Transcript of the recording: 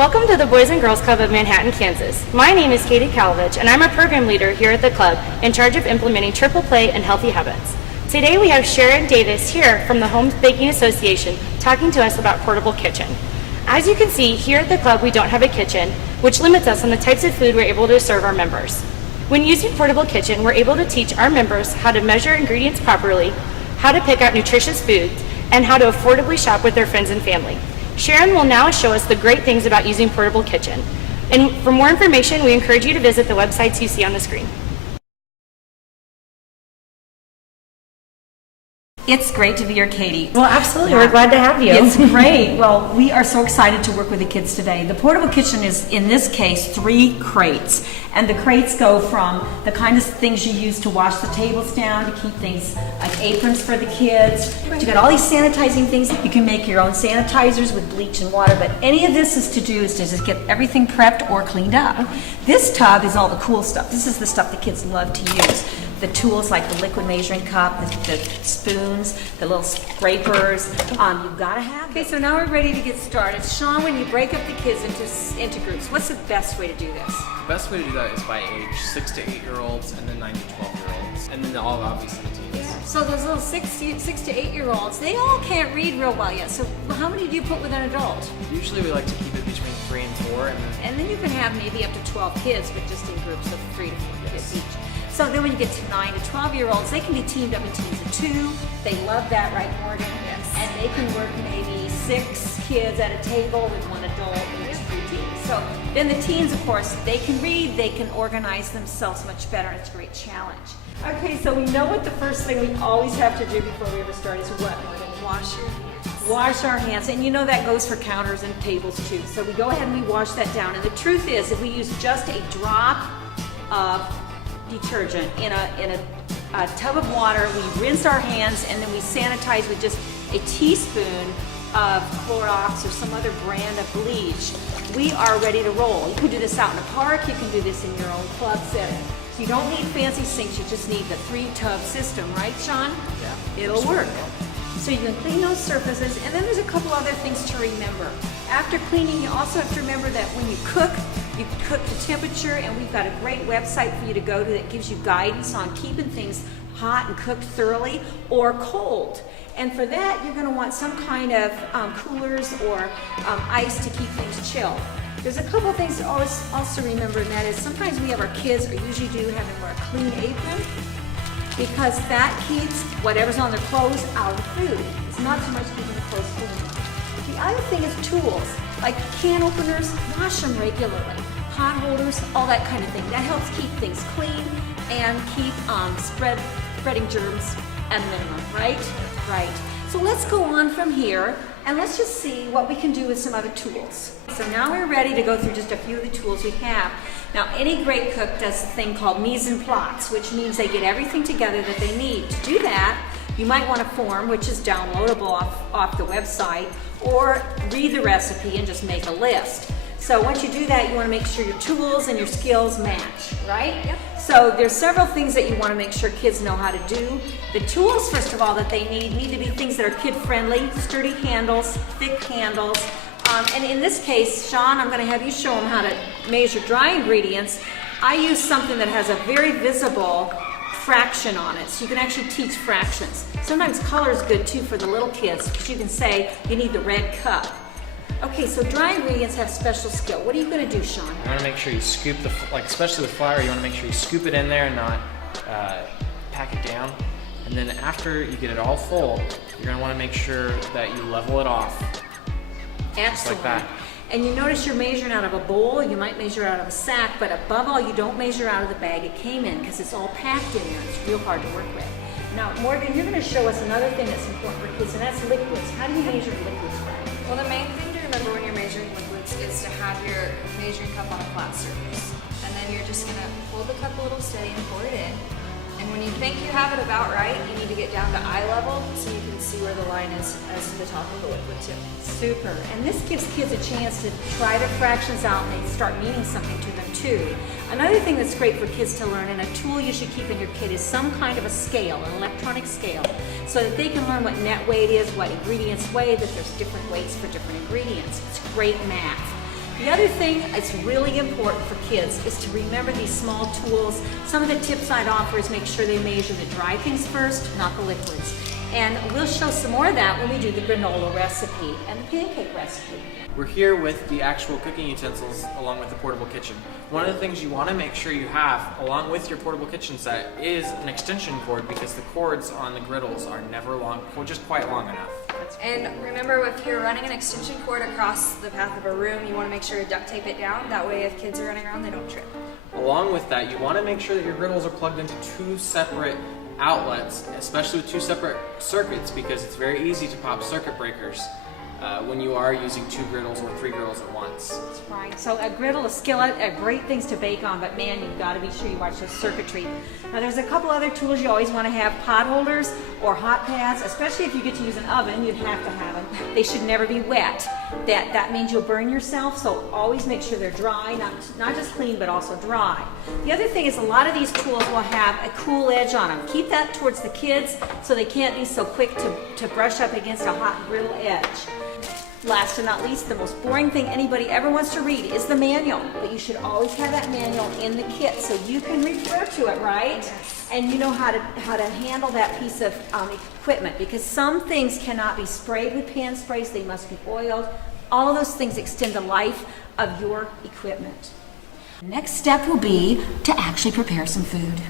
Welcome to the Boys and Girls Club of Manhattan, Kansas. My name is Katie Kalovich, and I'm a program leader here at the club in charge of implementing triple play and healthy habits. Today we have Sharon Davis here from the Home Baking Association talking to us about portable kitchen. As you can see, here at the club we don't have a kitchen, which limits us on the types of food we're able to serve our members. When using portable kitchen, we're able to teach our members how to measure ingredients properly, how to pick out nutritious foods, and how to affordably shop with their friends and family. Sharon will now show us the great things about using portable kitchen. And for more information, we encourage you to visit the websites you see on the screen. It's great to be here, Katie. Well, absolutely. We're glad to have you. It's great. Well, we are so excited to work with the kids today. The portable kitchen is, in this case, 3 crates. And the crates go from the kind of things you use to wash the tables down, to keep things like aprons for the kids. You got all these sanitizing things. You can make your own sanitizers with bleach and water, but any of this is to just get everything prepped or cleaned up. This tub is all the cool stuff. This is the stuff the kids love to use. The tools like the liquid measuring cup, the spoons, the little scrapers, you've got to have. Okay, so now we're ready to get started. Sean, when you break up the kids into groups, what's the best way to do this? The best way to do that is by age, 6 to 8-year-olds, and then 9 to 12-year-olds, and then all obviously the teens. So those little 6 to 8-year-olds, they all can't read real well yet. So how many do you put with an adult? Usually we like to keep it between 3 and 4, and then you can have maybe up to 12 kids, but just in groups of 3 to 4 kids each. So then when you get to 9 to 12-year-olds, they can be teamed up in teams of 2. They love that, right, Morgan? Yes. And they can work maybe 6 kids at a table with 1 adult and 2 teams. So then the teens, of course, they can read, they can organize themselves much better. It's a great challenge. Okay, so we know what the first thing we always have to do before we ever start is what, Morgan? Wash your hands. Wash our hands, and you know that goes for counters and tables too. So we go ahead and we wash that down. And the truth is, if we use just a drop of detergent in a tub of water, we rinse our hands, and then we sanitize with just a teaspoon of Clorox or some other brand of bleach, we are ready to roll. You can do this out in a park, you can do this in your own club setting. So you don't need fancy sinks, you just need the 3-tub system, right, Sean? Yeah. It'll work. So you can clean those surfaces, and then there's a couple other things to remember. After cleaning, you also have to remember that when you cook the temperature, and we've got a great website for you to go to that gives you guidance on keeping things hot and cooked thoroughly or cold. And for that, you're going to want some kind of coolers or ice to keep things chilled. There's a couple things to always also remember, and that is sometimes we have our kids, or usually do, have them wear a clean apron, because that keeps whatever's on their clothes out of the food. It's not so much keeping the clothes clean. The other thing is tools, like can openers, wash them regularly. Pot holders, all that kind of thing. That helps keep things clean and keep spreading germs at a minimum, right? Right. So let's go on from here, and let's just see what we can do with some other tools. So now we're ready to go through just a few of the tools we have. Now, any great cook does a thing called mise en place, which means they get everything together that they need. To do that, you might want a form, which is downloadable off the website, or read the recipe and just make a list. So once you do that, you want to make sure your tools and your skills match, right? Yep. So there's several things that you want to make sure kids know how to do. The tools, first of all, that they need to be things that are kid-friendly, sturdy handles, thick handles. And in this case, Sean, I'm going to have you show them how to measure dry ingredients. I use something that has a very visible fraction on it, so you can actually teach fractions. Sometimes color is good too for the little kids, because you can say you need the red cup. Okay, so dry ingredients have special skill. What are you going to do, Sean? You want to make sure you scoop especially with flour, you want to make sure you scoop it in there and not pack it down. And then after you get it all full, you're going to want to make sure that you level it off. Excellent. Just like that. And you notice you're measuring out of a bowl, you might measure out of a sack, but above all, you don't measure out of the bag it came in, because it's all packed in there. It's real hard to work with. Now, Morgan, you're going to show us another thing that's important for kids, and that's liquids. How do you measure liquids, right? Well, the main thing to remember when you're measuring liquids is to have your measuring cup on a flat surface. And then you're just going to hold the cup a little steady and pour it in. And when you think you have it about right, you need to get down to eye level so you can see where the line is as to the top of the liquid too. Super. And this gives kids a chance to try their fractions out, and they start meaning something to them too. Another thing that's great for kids to learn, and a tool you should keep in your kit, is some kind of a scale, an electronic scale, so that they can learn what net weight is, what ingredients weigh, that there's different weights for different ingredients. It's great math. The other thing that's really important for kids is to remember these small tools. Some of the tips I'd offer is make sure they measure the dry things first, not the liquids. And we'll show some more of that when we do the granola recipe and the pancake recipe. We're here with the actual cooking utensils along with the portable kitchen. One of the things you want to make sure you have along with your portable kitchen set is an extension cord, because the cords on the griddles are never long, or just quite long enough. And remember, if you're running an extension cord across the path of a room, you want to make sure to duct tape it down. That way if kids are running around, they don't trip. Along with that, you want to make sure that your griddles are plugged into 2 separate outlets, especially with 2 separate circuits, because it's very easy to pop circuit breakers when you are using 2 griddles or 3 griddles at once. That's right. So a griddle, a skillet, are great things to bake on, but man, you've got to be sure you watch the circuitry. Now there's a couple other tools you always want to have: pot holders or hot pads. Especially if you get to use an oven, you'd have to have them. They should never be wet. That means you'll burn yourself, so always make sure they're dry, not just clean, but also dry. The other thing is a lot of these tools will have a cool edge on them. Keep that towards the kids so they can't be so quick to brush up against a hot griddle edge. Last and not least, the most boring thing anybody ever wants to read is the manual. But you should always have that manual in the kit so you can refer to it, right? And you know how to handle that piece of equipment, because some things cannot be sprayed with pan sprays. They must be oiled. All of those things extend the life of your equipment. Next step will be to actually prepare some food.